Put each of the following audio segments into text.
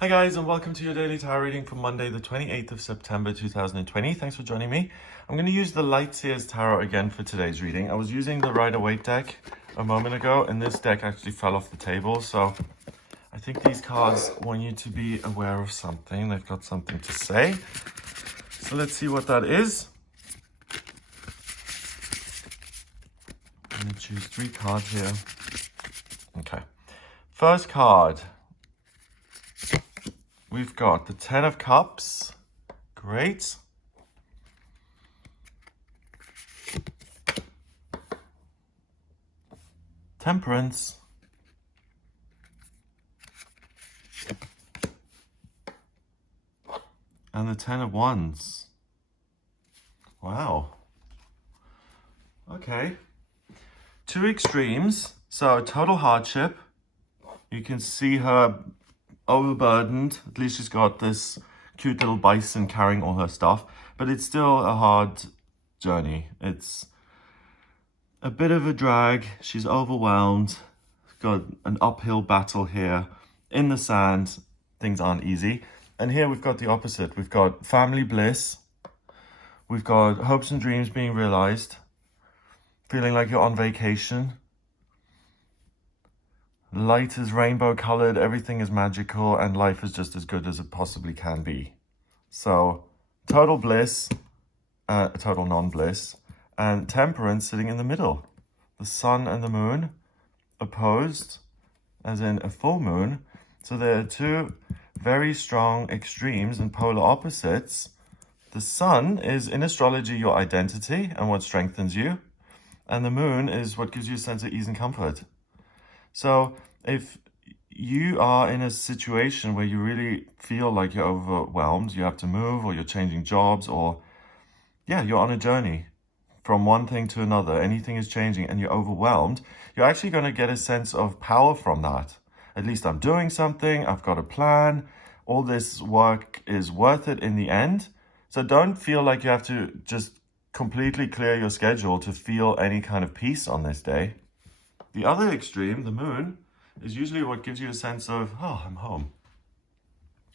Hi guys, and welcome to your daily tarot reading for Monday the 28th of September 2020. Thanks for joining me. I'm going to use the Light Seers Tarot again for today's reading. I was using the Rider-Waite deck a moment ago, and this deck actually fell off the table, so I think these cards want you to be aware of something. They've got something to say. So let's see what that is. I'm going to choose 3 cards here. Okay. First card. We've got the 10 of Cups. Great. Temperance. And the 10 of Wands. Wow. Okay. 2 extremes. So total hardship. You can see her overburdened. At least she's got this cute little bison carrying all her stuff, but it's still a hard journey. It's a bit of a drag. She's overwhelmed. Got an uphill battle here in the sand. Things aren't easy. And here we've got the opposite. We've got family bliss. We've got hopes and dreams being realized. Feeling like you're on vacation. Light is rainbow colored, everything is magical, and life is just as good as it possibly can be. So, total bliss, total non-bliss, and temperance sitting in the middle. The sun and the moon opposed, as in a full moon. So there are 2 very strong extremes and polar opposites. The sun is, in astrology, your identity and what strengthens you. And the moon is what gives you a sense of ease and comfort. So if you are in a situation where you really feel like you're overwhelmed, you have to move, or you're changing jobs, or you're on a journey from one thing to another, anything is changing and you're overwhelmed, you're actually going to get a sense of power from that. At least I'm doing something, I've got a plan, all this work is worth it in the end. So don't feel like you have to just completely clear your schedule to feel any kind of peace on this day. The other extreme, the moon, is usually what gives you a sense of, oh, I'm home.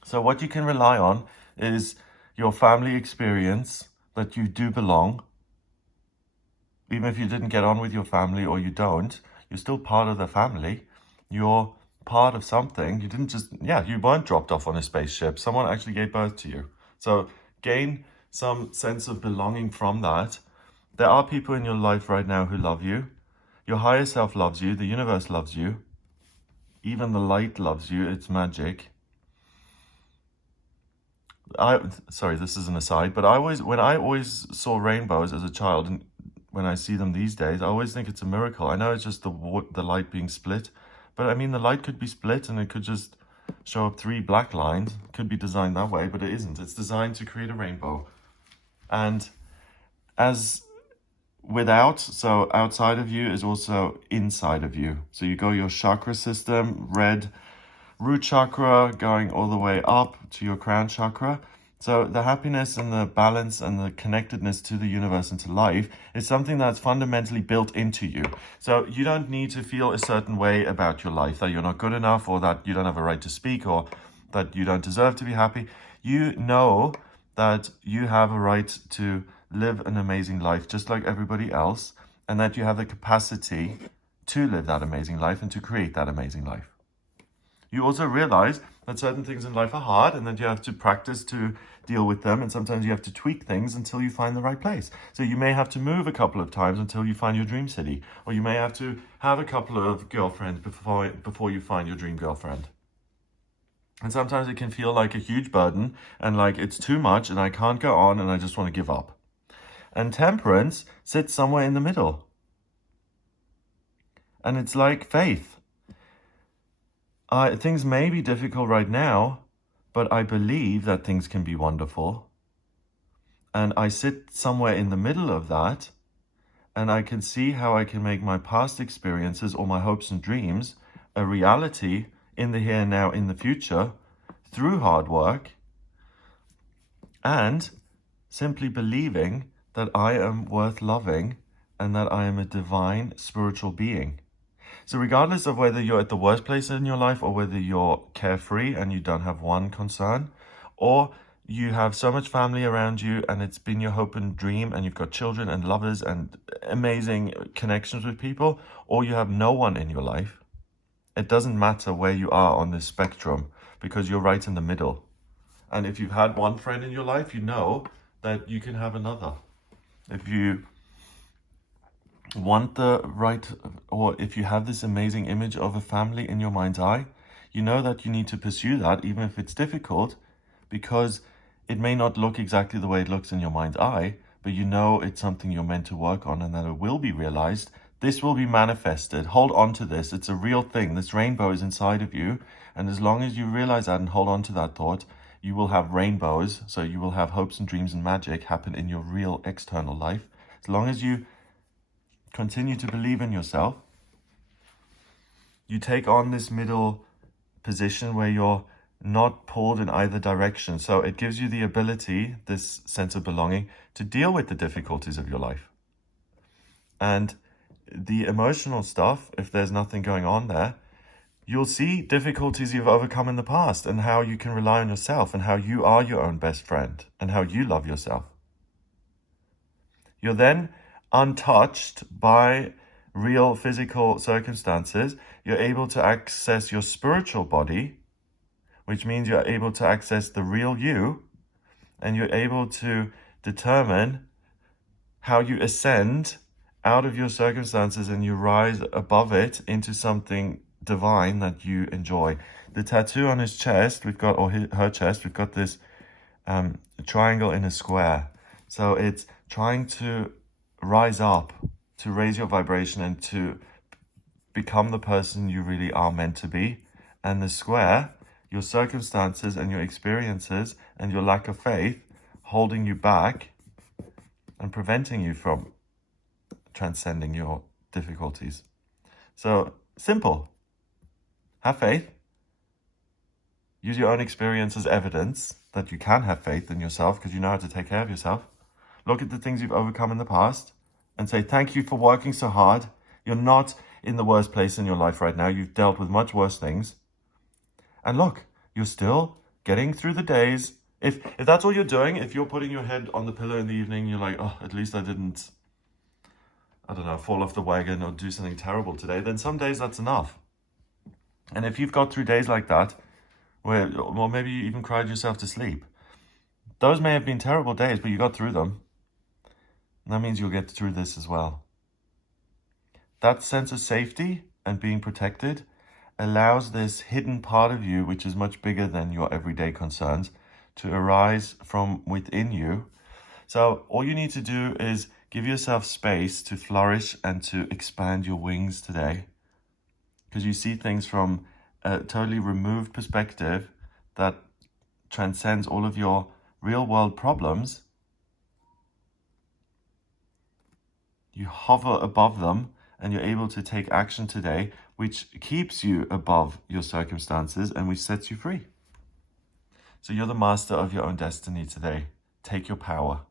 So what you can rely on is your family experience, that you do belong. Even if you didn't get on with your family, or you don't, you're still part of the family. You're part of something. You didn't just, you weren't dropped off on a spaceship. Someone actually gave birth to you. So gain some sense of belonging from that. There are people in your life right now who love you. Your higher self loves you. The universe loves you. Even the light loves you. It's magic. Sorry, this is an aside, but when I always saw rainbows as a child, and when I see them these days, I always think it's a miracle. I know it's just the light being split, but I mean, the light could be split and it could just show up 3 black lines. It could be designed that way, but it isn't. It's designed to create a rainbow. And so outside of you is also inside of you. So you go your chakra system, red root chakra, going all the way up to your crown chakra. So the happiness and the balance and the connectedness to the universe and to life is something that's fundamentally built into you. So you don't need to feel a certain way about your life, that you're not good enough, or that you don't have a right to speak, or that you don't deserve to be happy. You know that you have a right to live an amazing life just like everybody else, and that you have the capacity to live that amazing life and to create that amazing life. You also realize that certain things in life are hard, and that you have to practice to deal with them, and sometimes you have to tweak things until you find the right place. So you may have to move a couple of times until you find your dream city, or you may have to have a couple of girlfriends before you find your dream girlfriend. And sometimes it can feel like a huge burden, and like it's too much and I can't go on and I just want to give up. And temperance sits somewhere in the middle. And it's like faith. Things may be difficult right now, but I believe that things can be wonderful. And I sit somewhere in the middle of that, and I can see how I can make my past experiences or my hopes and dreams a reality in the here and now, in the future, through hard work, and simply believing that I am worth loving and that I am a divine spiritual being. So regardless of whether you're at the worst place in your life or whether you're carefree and you don't have one concern, or you have so much family around you and it's been your hope and dream and you've got children and lovers and amazing connections with people, or you have no one in your life, it doesn't matter where you are on this spectrum because you're right in the middle. And if you've had one friend in your life, you know that you can have another. If you want the right, or if you have this amazing image of a family in your mind's eye, you know that you need to pursue that even if it's difficult, because it may not look exactly the way it looks in your mind's eye, but you know it's something you're meant to work on and that it will be realized. This will be manifested. Hold on to this. It's a real thing. This rainbow is inside of you. And as long as you realize that and hold on to that thought, you will have rainbows. So you will have hopes and dreams and magic happen in your real external life. As long as you continue to believe in yourself, you take on this middle position where you're not pulled in either direction. So it gives you the ability, this sense of belonging, to deal with the difficulties of your life. And the emotional stuff, if there's nothing going on there, you'll see difficulties you've overcome in the past and how you can rely on yourself and how you are your own best friend and how you love yourself. You're then untouched by real physical circumstances. You're able to access your spiritual body, which means you're able to access the real you, and you're able to determine how you ascend out of your circumstances and you rise above it into something divine that you enjoy. The tattoo on his chest, we've got, or her chest, we've got this triangle in a square. So it's trying to rise up, to raise your vibration and to become the person you really are meant to be. And the square, your circumstances and your experiences and your lack of faith holding you back and preventing you from transcending your difficulties. So simple. Have faith. Use your own experience as evidence that you can have faith in yourself because you know how to take care of yourself. Look at the things you've overcome in the past and say, thank you for working so hard. You're not in the worst place in your life right now. You've dealt with much worse things. And look, you're still getting through the days. If that's all you're doing, if you're putting your head on the pillow in the evening, you're like, oh, at least I didn't, I don't know, fall off the wagon or do something terrible today, then some days that's enough. And if you've got through days like that, where, well, maybe you even cried yourself to sleep, those may have been terrible days, but you got through them. And that means you'll get through this as well. That sense of safety and being protected allows this hidden part of you, which is much bigger than your everyday concerns, to arise from within you. So all you need to do is give yourself space to flourish and to expand your wings today, because you see things from a totally removed perspective that transcends all of your real world problems. You hover above them and you're able to take action today, which keeps you above your circumstances and which sets you free. So you're the master of your own destiny today. Take your power.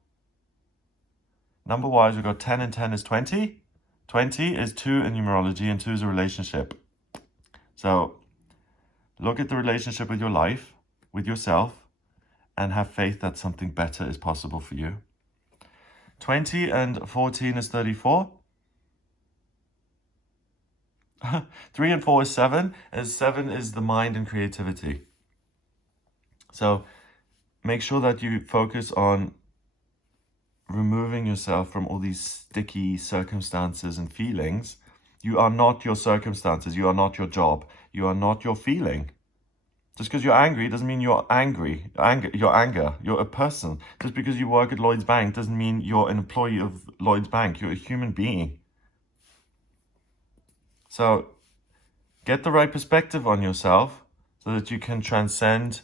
Number-wise, we've got 10 and 10 is 20. 20 is 2 in numerology and 2 is a relationship. So look at the relationship with your life, with yourself, and have faith that something better is possible for you. 20 and 14 is 34. 3 and 4 is 7, and 7 is the mind and creativity. So make sure that you focus on removing yourself from all these sticky circumstances and feelings. You are not your circumstances. You are not your job. You are not your feeling. Just because you're angry doesn't mean you're angry. Your anger. You're a person. Just because you work at Lloyd's Bank doesn't mean you're an employee of Lloyd's Bank. You're a human being. So get the right perspective on yourself so that you can transcend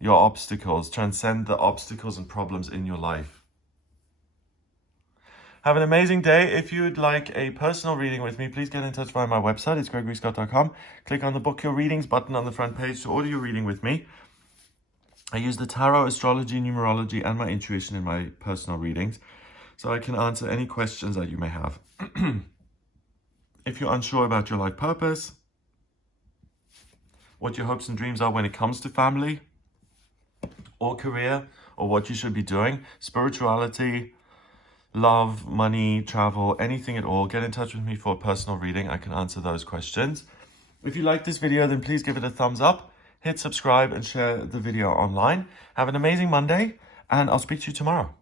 your obstacles, transcend the obstacles and problems in your life. Have an amazing day. If you would like a personal reading with me, please get in touch via my website. It's gregoryscott.com. Click on the Book Your Readings button on the front page to order your reading with me. I use the tarot, astrology, numerology, and my intuition in my personal readings, so I can answer any questions that you may have. If you're unsure about your life purpose, what your hopes and dreams are when it comes to family or career, or what you should be doing, spirituality, love, money, travel, anything at all, get in touch with me for a personal reading. I can answer those questions. If you like this video, then please give it a thumbs up, hit subscribe, and share the video online. Have an amazing Monday, and I'll speak to you tomorrow.